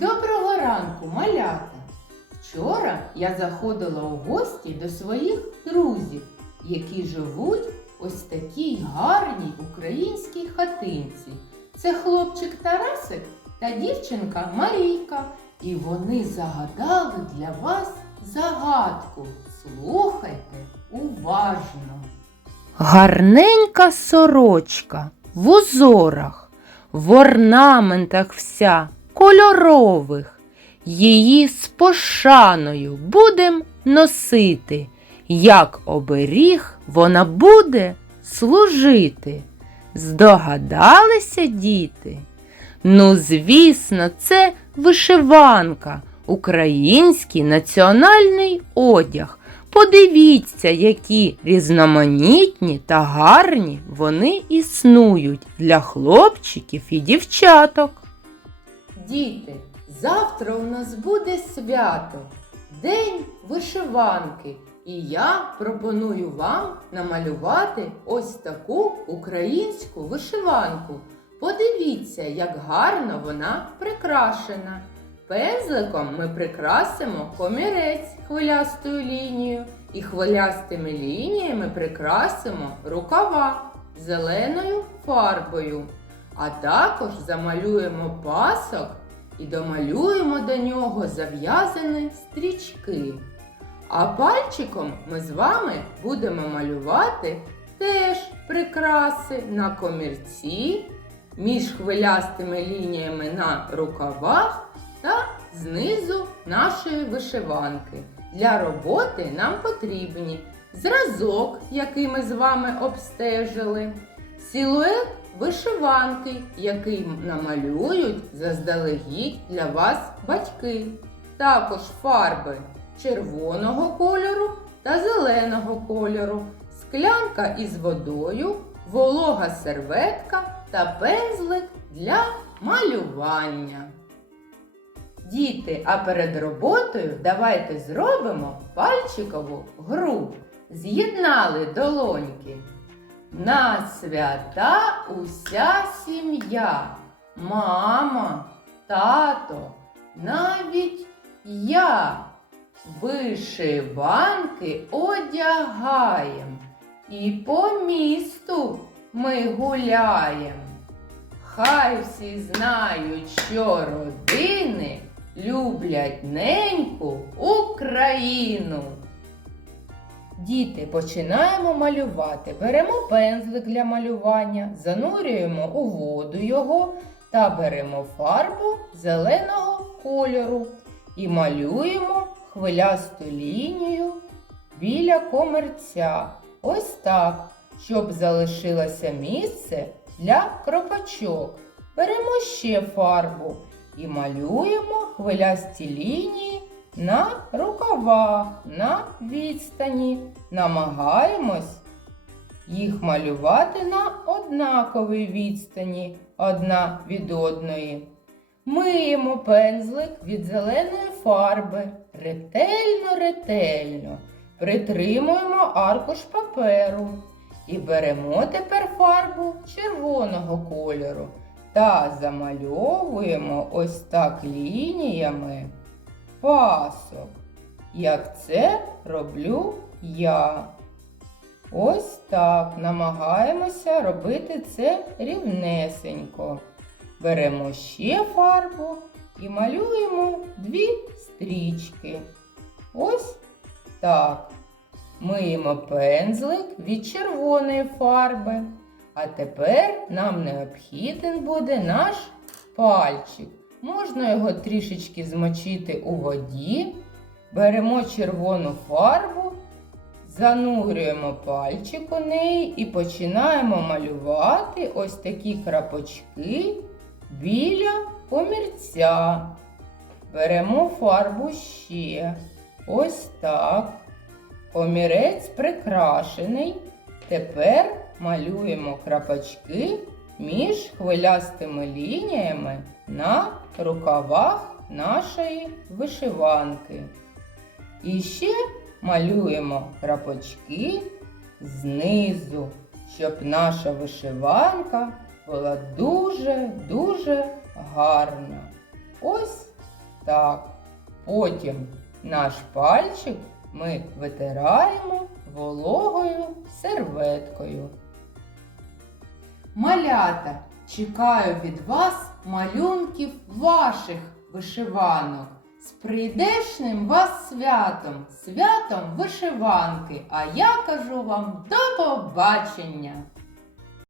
Доброго ранку, малята! Вчора я заходила у гості до своїх друзів, які живуть ось такій гарній українській хатинці. Це хлопчик Тарасик та дівчинка Марійка. І вони загадали для вас загадку. Слухайте уважно. Гарненька сорочка в узорах, в орнаментах вся кольорових. Її з пошаною будем носити, як оберіг вона буде служити. Здогадалися діти? Ну, звісно, це вишиванка, український національний одяг. Подивіться, які різноманітні та гарні вони існують для хлопчиків і дівчаток. Діти, завтра у нас буде свято, День вишиванки. І я пропоную вам намалювати ось таку українську вишиванку. Подивіться, як гарно вона прикрашена. Пензликом ми прикрасимо комірець хвилястою лінією і хвилястими лініями прикрасимо рукава зеленою фарбою. А також замалюємо пасок і домалюємо до нього зав'язані стрічки. А пальчиком ми з вами будемо малювати теж прикраси на комірці, між хвилястими лініями на рукавах та знизу нашої вишиванки. Для роботи нам потрібні зразок, який ми з вами обстежили, силует вишиванки, який намалюють заздалегідь для вас батьки. Також фарби червоного кольору та зеленого кольору, склянка із водою, волога серветка та пензлик для малювання. Діти, а перед роботою давайте зробимо пальчикову гру. З'єднали долоньки. На свята уся сім'я, мама, тато, навіть я. Вишиванки одягаєм і по місту ми гуляєм. Хай всі знають, що родини люблять неньку Україну. Діти, починаємо малювати. Беремо пензлик для малювання, занурюємо у воду його та беремо фарбу зеленого кольору і малюємо хвилясту лінію біля комерця. Ось так, щоб залишилося місце для кропачок. Беремо ще фарбу і малюємо хвилясті лінії на рукавах, на відстані. Намагаємось їх малювати на однаковій відстані одна від одної. Миємо пензлик від зеленої фарби. Ретельно, ретельно. Притримуємо аркуш паперу. І беремо тепер фарбу червоного кольору та замальовуємо ось так лініями пасок. Як це роблю я. Ось так намагаємося робити це рівнесенько. Беремо ще фарбу і малюємо дві стрічки. Ось так. Миємо пензлик від червоної фарби. А тепер нам необхіден буде наш пальчик. Можна його трішечки змочити у воді. Беремо червону фарбу, занурюємо пальчик у неї і починаємо малювати ось такі крапочки біля комірця. Беремо фарбу ще. Ось так. Комірець прикрашений. Тепер малюємо крапочки між хвилястими лініями на рукавах нашої вишиванки. І ще малюємо крапочки знизу, щоб наша вишиванка була дуже-дуже гарна. Ось так. Потім наш пальчик ми витираємо вологою серветкою. Малята, чекаю від вас малюнків ваших вишиванок. З прийдешним вас святом, святом вишиванки, а я кажу вам до побачення!